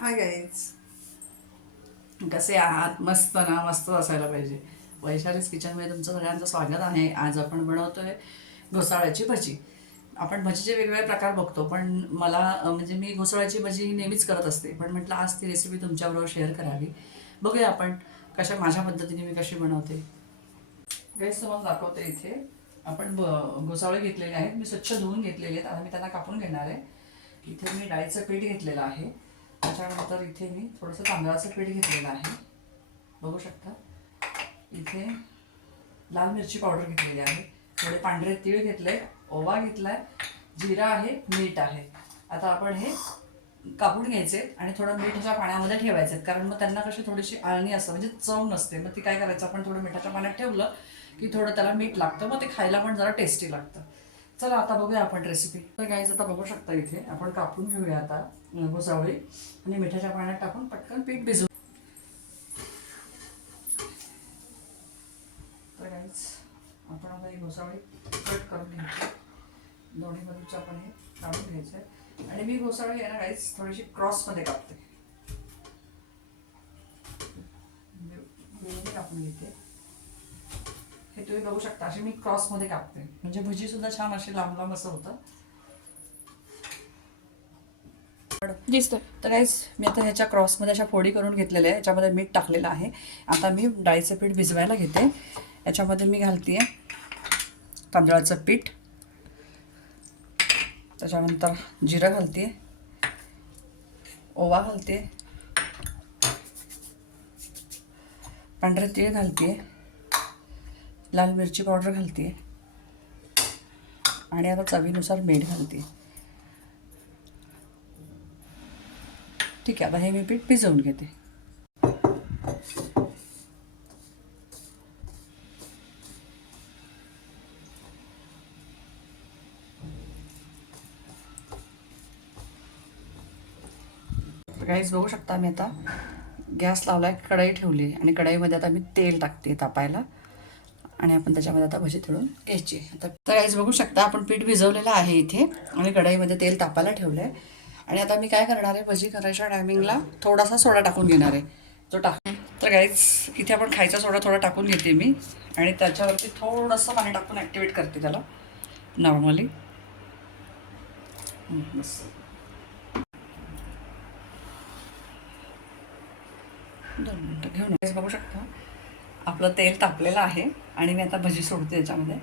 Hi guys, कसे आहात? मस्त ना, मस्त असायला पाहिजे. वैशालीज किचनमध्ये तुमचं सगळ्यांचं स्वागत आहे. आज आपण बनवतोय घोसाळ्याची भजी. आपण भजीचे वेगवेगळे प्रकार बघतो, पण मला म्हणजे मी घोसाळ्याची भजी नेहमीच करत असते, पण म्हटलं आज ती रेसिपी तुमच्याबरोबर शेअर करावी. बघूया आपण कशा माझ्या पद्धतीने मी कशी बनवते. गॅस तुम्हाला दाखवते. इथे आपण घोसाळे घेतलेले आहेत, मी स्वच्छ धुवून घेतलेले आहेत. आता मी त्यांना कापून घेणार आहे. इथे मी डाळीचं पीठ घेतलेलं आहे. त्याच्यानंतर इथे मी थोडंसं तांदळाचं पीठ घेतलेलं आहे, बघू शकता. इथे लाल मिरची पावडर घेतलेली आहे, थोडे पांढरे तीळ घेतले, ओवा घेतलाय, जिरा आहे, मीठ आहे. आता आपण हे कापून घ्यायचे आणि थोडं मिठाच्या पाण्यामध्ये ठेवायचे, कारण मग त्यांना कशी थोडीशी आळणी असतं, म्हणजे चव नसते. मग ती काय करायचं, आपण थोडं मिठाच्या पाण्यात ठेवलं की थोडं त्याला मीठ लागतं, मग ते खायला पण जरा टेस्टी लागतं. चला आता बघूया आपण रेसिपी. तर गाईज आता बघू शकता, इथे आपण कापून घेऊया आता घोसावळी आणि मिठाच्या पाण्यात टाकून पटकन पीठ भिजवू. तर गाईज आपण आता ही घोसावळी कट करून घ्यायची, दोन्ही बाजूचं आपण हे काढून घ्यायचं आहे. आणि मी घोसावळी आहे ना गाईज थोडीशी क्रॉसमध्ये कापते, वेळेने कापून घेते. हे तुम्ही बघू शकता, अशी मी क्रॉसमध्ये कापते, म्हणजे भजी सुद्धा छान अशी लांब लांब असं होतं. तर गाईज मी आता ह्याच्या क्रॉसमध्ये अशा फोडी करून घेतलेल्या आहे. याच्यामध्ये मीठ टाकलेलं आहे. आता मी डाळीचं पीठ भिजवायला घेते. याच्यामध्ये मी घालते तांदळाचं पीठ, त्याच्यानंतर जिरं घालते, ओवा घालते, पांढरे तीळ घालते, लाल मिरची पावडर घालते आणि आता चवीनुसार मीठ घालते. ठीक आहे, आता हे मी पीठ भिजवून घेते. गाईज बघू शकता, मी आता गॅस लावला आहे, कढई ठेवली आणि कढईमध्ये आता मी तेल टाकते तापायला आणि आपण त्याच्यामध्ये आता भजी तळून घ्यायची. आता गाईज बघू शकता, आपण पीठ भिजवलेलं आहे इथे आणि कढईमध्ये तेल तापायला ठेवलं आहे. आणि आता मी काय करणार आहे, भजी करायच्या टायमिंगला थोडासा सोडा टाकून घेणार आहे. तो तर गाईज इथे आपण खायचा सोडा थोडा टाकून घेते मी आणि त्याच्यावरती थोडंसं पाणी टाकून ॲक्टिवेट करते त्याला नॉर्मली. बस 2 मिनटं घेऊन बघू शकता, आपलं तेल तापलेलं आहे आणि मी आता भजी सोडते याच्यामध्ये.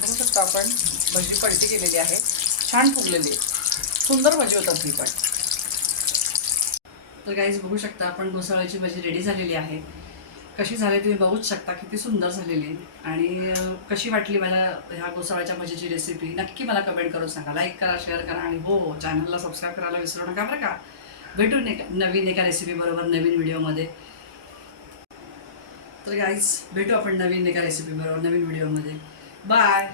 बघू शकता आपण भजी पलटी केलेली आहे, छान फुगलेली, सुंदर भजी होतात ही पण. तर गाईज बघू शकता, आपण घोसाळ्याची भजी रेडी झालेली आहे. कशी झाली तुम्ही बघूच शकता, किती सुंदर झालेली. आणि कशी वाटली मला ह्या घोसाळ्याच्या भजीची रेसिपी नक्की मला कमेंट करून सांगा. लाईक करा, शेअर करा आणि हो, चॅनलला सबस्क्राईब करायला विसरू नका बरं का. भेटू नवीन एका रेसिपीबरोबर नवीन व्हिडिओमध्ये. तर गाईज भेटू आपण नवीन एका रेसिपीबरोबर नवीन व्हिडिओमध्ये. बाय.